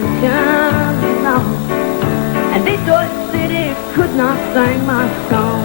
confusion, no. And Detroit City could not sing my song.